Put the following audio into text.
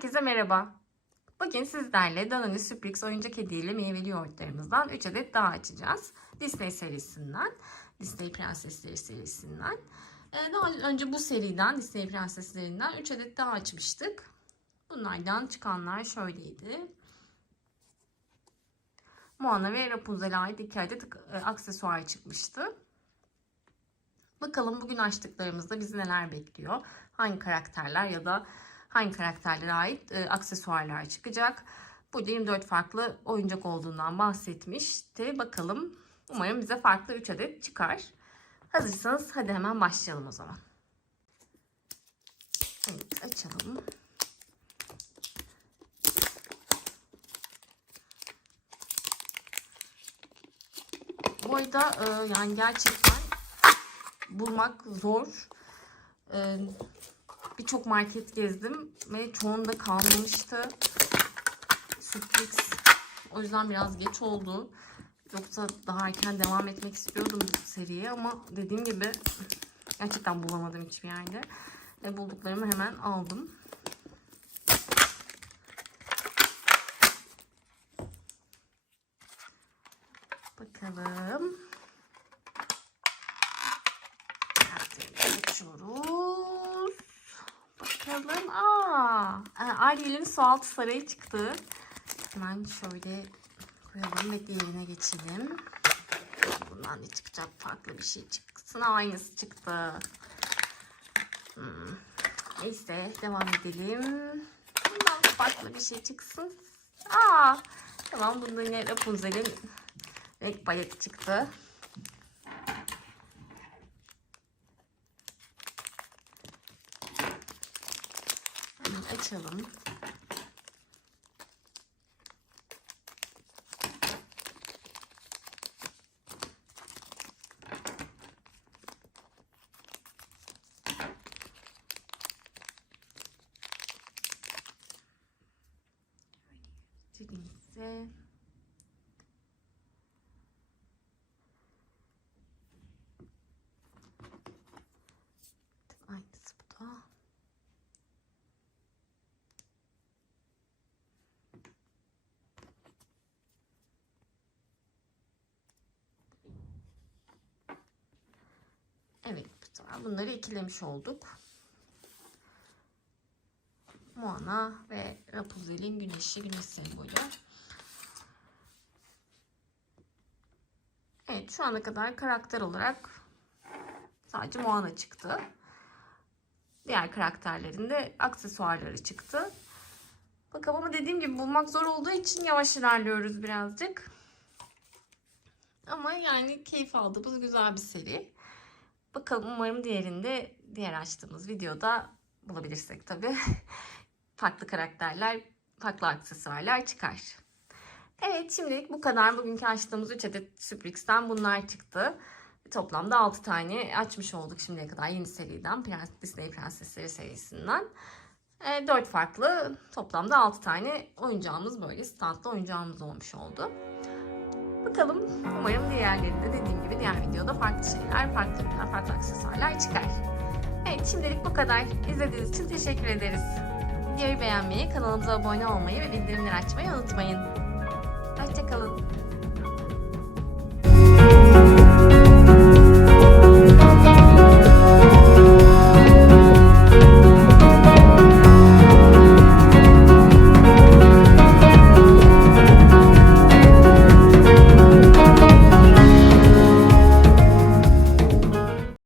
Herkese merhaba. Bugün sizlerle Danone Suprix oyuncak hediyeli meyveli yoğurtlarımızdan 3 adet daha açacağız. Disney serisinden, Disney Prensesleri serisinden. Ee, daha önce bu seriden, Disney Prenseslerinden 3 adet daha açmıştık. Bunlardan çıkanlar şöyleydi. Moana ve Rapunzel'e ait 2 adet e, aksesuar çıkmıştı. Bakalım bugün açtıklarımızda bizi neler bekliyor. Hangi karakterler ya da hangi karakterlere ait e, aksesuarlar çıkacak. Burada 24 farklı oyuncak olduğundan bahsetmişti. Bakalım umarım bize farklı 3 adet çıkar. Hazırsanız hadi hemen başlayalım o zaman. Evet açalım. Bu arada e, yani gerçekten bulmak zor. E, Birçok market gezdim ve çoğunda kalmamıştı. Sürpriz. O yüzden biraz geç oldu. Yoksa daha erken devam etmek istiyordum seriye ama dediğim gibi gerçekten bulamadım hiçbir yerde. Ve bulduklarımı hemen aldım. Bakalım. Açıyoruz. Bakalım. Aa, Ariel'in su altı sarayı çıktı. Hemen şöyle koyalım ve diğerine geçelim. Bundan ne çıkacak? Farklı bir şey çıksın. Aynısı çıktı. Hmm. Neyse devam edelim. Bundan farklı bir şey çıksın. Aa, tamam bunda yine Rapunzel'in renk paleti çıktı. Hemen açalım. Size aynısı bu da. Evet, tamam. bunları ikilemiş olduk. Moana ve Rapunzel'in güneşi, güneş sembolü. Evet, şu ana kadar karakter olarak sadece Moana çıktı. Diğer karakterlerin de aksesuarları çıktı. Bakalım ama dediğim gibi bulmak zor olduğu için yavaş ilerliyoruz birazcık. Ama yani keyif aldığımız güzel bir seri. Bakalım umarım diğerinde diğer açtığımız videoda bulabilirsek tabii. farklı karakterler, farklı aksesuarlar çıkar. Evet şimdilik bu kadar. Bugünkü açtığımız 3 adet Suprix'ten bunlar çıktı. Toplamda 6 tane açmış olduk şimdiye kadar yeni seriden. Prens, Disney Prensesleri serisinden. E, 4 farklı toplamda 6 tane oyuncağımız böyle standlı oyuncağımız olmuş oldu. Bakalım umarım diğerlerinde dediğim gibi diğer videoda farklı şeyler, farklı ürünler, farklı aksesuarlar çıkar. Evet şimdilik bu kadar. İzlediğiniz için teşekkür ederiz. Videoyu beğenmeyi, kanalımıza abone olmayı ve bildirimleri açmayı unutmayın. Hoşçakalın.